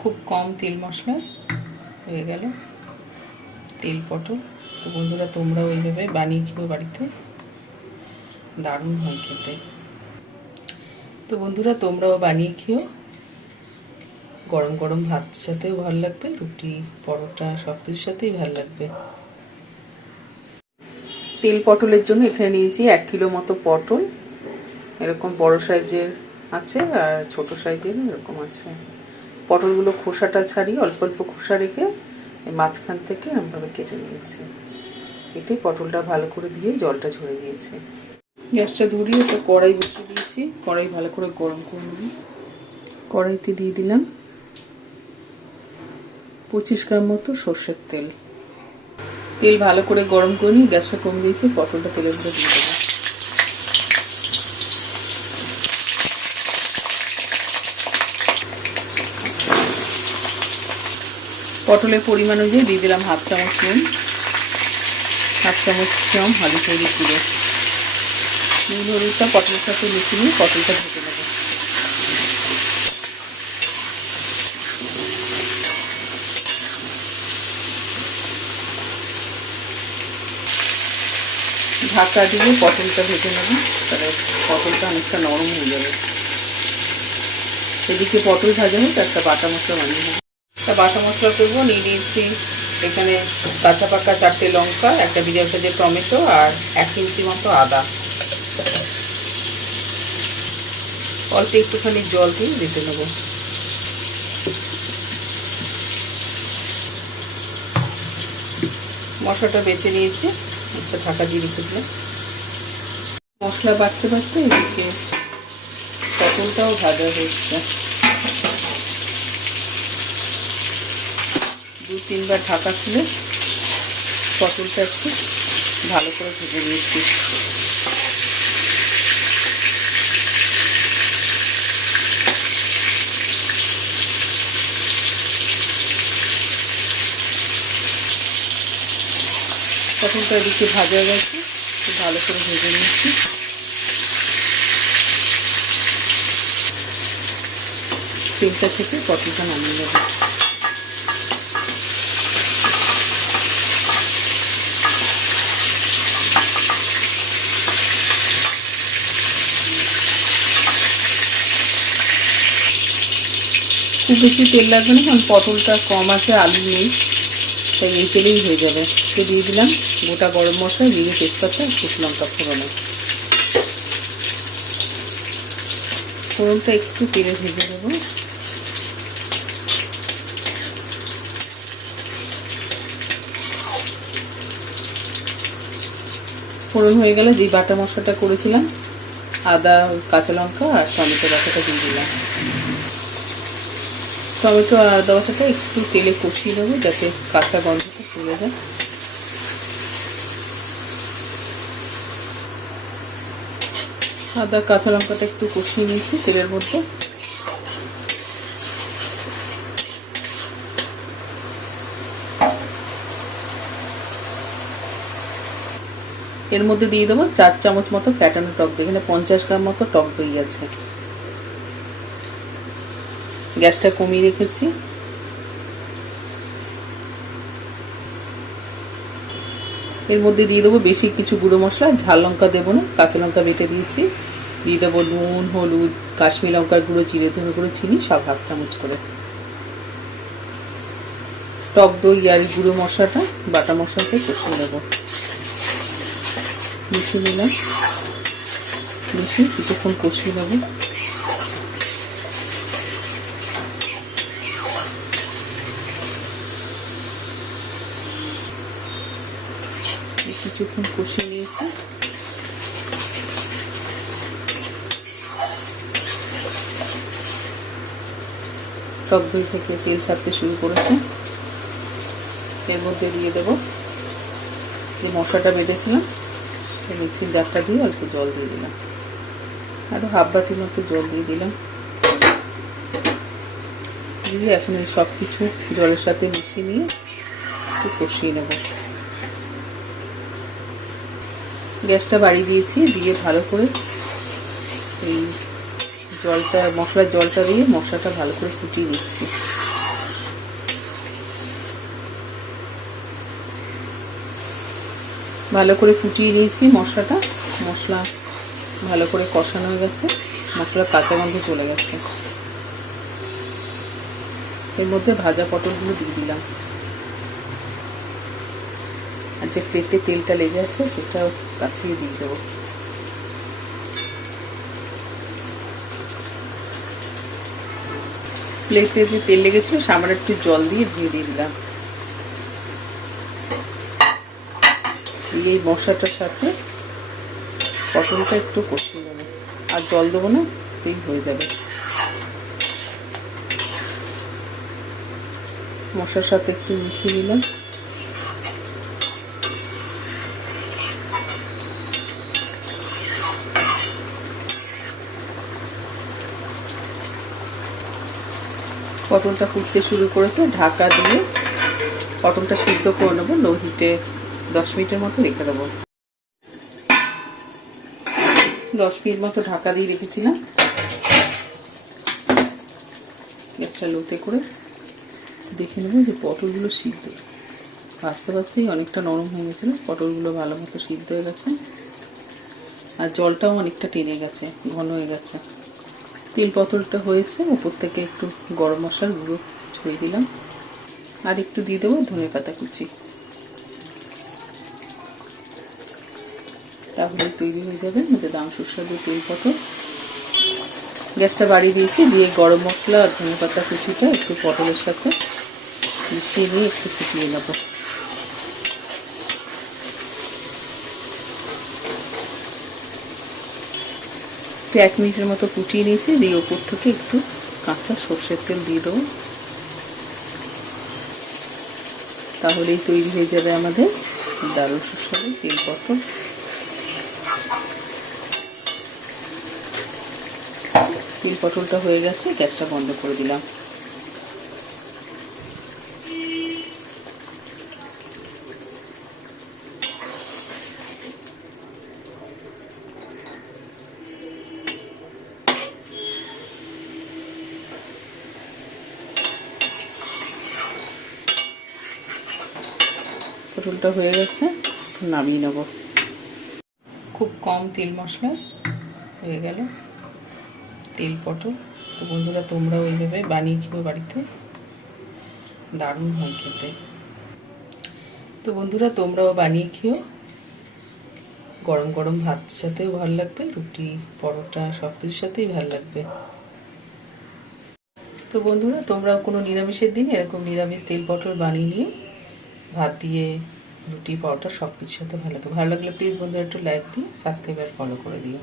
খুব কম তেল মশলায় হয়ে গেল তেল পটল। তো বন্ধুরা তোমরা ওইভাবে বানিয়ে খেও বাড়িতে, দারুণ হয় খেতে। তো বন্ধুরা তোমরাও বানিয়ে খেও, গরম গরম ভাতের সাথেও ভালো লাগবে, রুটি পরোটা সব কিছুর সাথেই ভালো লাগবে। তেল পটলের জন্য এখানে নিয়েছি 1 কিলো মতো পটল, এরকম বড় সাইজের আছে আর ছোট সাইজের এরকম আছে। পটলগুলো খোসাটা ছাড়িয়ে অল্প অল্প খোসা রেখে মাঝখান থেকে এরকমভাবে কেটে নিয়েছি। কেটে পটলটা ভালো করে দিয়ে জলটা ঝরে দিয়েছি। গ্যাসটা ধরিয়ে একটা কড়াই বসিয়ে দিয়েছি, কড়াই ভালো করে গরম করে নিই। কড়াইতে দিয়ে দিলাম 25 গ্রাম মতো সর্ষের তেল। তেল ভালো করে গরম করে নিয়ে গ্যাসটা কম দিয়েছি, পটলটা তেলের মধ্যে দিয়ে দেবো। পটলের পরিমাণ অনুযায়ী দিয়ে দিলাম 1/2 চামচ নুন, 1/2 চামচ হলুদ গুঁড়ো। নুন হলুদটা পটলের সাথে মিশিয়ে নিয়ে পটলটা ভেজে নেব। ঢাকা দিয়ে পটলটা ভেজে নেব, তাহলে পটলটা অনেকটা নরম হয়ে যাবে। এদিকে পটল ভাজা হোক, একটা বাটা মশলা বানিয়ে নেব। একটা বাটা মশলা করবো, নিয়ে নিয়েছি এখানে কাঁচা পাকা 4টে লঙ্কা, একটা মিডিয়াম সাইজের টমেটো আর 1 ইঞ্চি মতো আদা। অল্প একটুখানি জল দিয়ে দিতে নেব। মশলাটা বেটে নিয়েছি, একটা ঢাকা দিয়ে রেখেছিলাম। মশলা বাটতে বাটতে এদিকে পটলটাও ভাজা হচ্ছে। 2-3 বার ঢাকা খুলে পটলটা একটু ভালো করে ভেজে নিয়েছি। পটলটা এদিকে ভাজা হয়ে গেছে, ভালো করে ভেজে নিচ্ছি। তেলটা থেকে পটলটা নামিয়ে নেব। খুব বেশি তেল লাগবে না, কারণ পটলটা কম আছে, আলু নেই, তাই এই তেলেই হয়ে যাবে। তো দিয়ে দিলাম গোটা গরম মশলা, জিরে, তেজপাতা, শুকনো লঙ্কা ফোড়নে। ফোড়নটা একটু তেলে ভেজে দেবো। ফোড়ন হয়ে গেলে যে বাটা মশলাটা করেছিলাম, আদা, কাঁচা লঙ্কা আর টমেটো বাটাটা দিয়ে দিলাম। টমেটো আর আদা বাটাটা একটু তেলে কষিয়ে নেবো, যাতে কাঁচা গন্ধটা চলে যায়। আদা কাঁচা লঙ্কাটা একটু কষিয়ে নিয়েছি তেলের মধ্যে। এর মধ্যে দিয়ে দেবো 4 চামচ মতো ফ্যাটানো টক দই, এখানে 50 গ্রাম মতো টক দই আছে। গ্যাসটা কমিয়ে রেখেছি। এর মধ্যে দিয়ে দেবো বেশি কিছু গুঁড়ো মশলা, ঝাল লঙ্কা দেবো না, কাঁচা লঙ্কা বেটে দিয়েছি। দিয়ে দেবো নুন, হলুদ, কাশ্মীরি লঙ্কার গুঁড়ো, জিরে ধনে গুঁড়ো, চিনি সব 1/2 চামচ করে। টক দই আর গুঁড়ো মশলাটা বাটা মশলাতে কষিয়ে নেবো। মিশিয়ে নিলাম, মিশিয়ে কিছুক্ষণ কষিয়ে নেবো। কিছুক্ষণ কষিয়ে নিয়েছি। টক দই থেকে তেল ছাড়তে শুরু করেছে। এর মধ্যে দিয়ে দেবো যে মশলাটা বেটেছিলাম, মিক্সির জারটা দিয়ে অল্প জল দিয়ে দিলাম, আরও 1/2 বাটির মতো জল দিয়ে দিলাম। দিয়ে এখন এই সব কিছু জলের সাথে মিশিয়ে নিয়ে একটু কষিয়ে নেব। গ্যাসটা বাড়িয়ে দিয়েছি, দিয়ে ভালো করে এই জলটা, মশলার জলটা দিয়ে মশলাটা ভালো করে ফুটিয়ে নিচ্ছি। ভালো করে ফুটিয়ে নিয়েছি মশলাটা। মশলা ভালো করে কষানো হয়ে গেছে, মশলার কাঁচা গন্ধ চলে গেছে। এর মধ্যে ভাজা পটলগুলো দিয়ে দিলাম, আর যে প্লেটে তেলটা লেগে আছে সেটাও কাছিয়ে দিয়ে দেবো। প্লেটে যে তেল লেগেছিল সামান্য একটু জল দিয়ে ধুয়ে দিয়ে দিলাম। এই মশলাটার সাথে পটলটা একটু কষিয়ে নেবো, আর জল দেবো না, তেল হয়ে যাবে। মশলার সাথে একটু মিশিয়ে দিলাম। পটলটা ফুটতে শুরু করেছে, ঢাকা দিয়ে পটলটা সিদ্ধ করে নেবো। লো হিটে 10 মিনিটের মতো রেখে দেবো। 10 মিনিট মতো ঢাকা দিয়ে রেখেছিলাম। গ্যাসটা লোতে করে দেখে নেবো যে পটলগুলো সিদ্ধ। ভাজতে ভাজতেই অনেকটা নরম হয়ে গেছিলো, পটলগুলো ভালো মতো সিদ্ধ হয়ে গেছে, আর জলটাও অনেকটা টেনে গেছে, ঘন হয়ে গেছে। তেল পটলটা হয়েছে, ওপর থেকে একটু গরম মশলার গুঁড়ো ছড়িয়ে দিলাম, আর একটু দিয়ে দেবো ধনে পাতা কুচি। তাহলে তৈরি হয়ে যাবে আমাদের দাম সুস্বাদু তেল পটল। গ্যাসটা বাড়িয়ে দিয়েছি, দিয়ে গরম মশলা আর ধনে পাতা কুচিটা একটু পটলের সাথে মিশিয়ে নিয়ে একটু ফুটিয়ে নেব। তো 1 মিনিটের মতো ফুটিয়ে নিয়েছি, দিয়ে ওপর থেকে একটু কাঁচা সর্ষের তেল দিয়ে দেবো। তাহলেই তৈরি হয়ে যাবে আমাদের দারুণ সুস্বাদু তেল পটল। তেল পটলটা হয়ে গেছে, গ্যাসটা বন্ধ করে দিলাম। পটলটা হয়ে গেছে, নামিয়ে নেব। খুব কম তেল মশলায় হয়ে গেল তেল পটল। তো বন্ধুরা তোমরাও এইভাবে বানিয়ে খেও বাড়িতে, দারুণ হয় খেতে। তো বন্ধুরা তোমরাও বানিয়ে খেও, গরম গরম ভাতের সাথেও ভালো লাগবে, রুটি পরোটা সব কিছুর সাথেই ভালো লাগবে। তো বন্ধুরা তোমরাও কোনো নিরামিষের দিন এরকম নিরামিষ তেল পটল বানিয়ে নিয়ে ভাত দিয়ে রুটি পরোটা সব কিছুর সাথে ভালো লাগবে। ভালো লাগলে প্লিজ বন্ধুরা একটু লাইক দিয়ে সাবস্ক্রাইব আর ফলো করে দিও।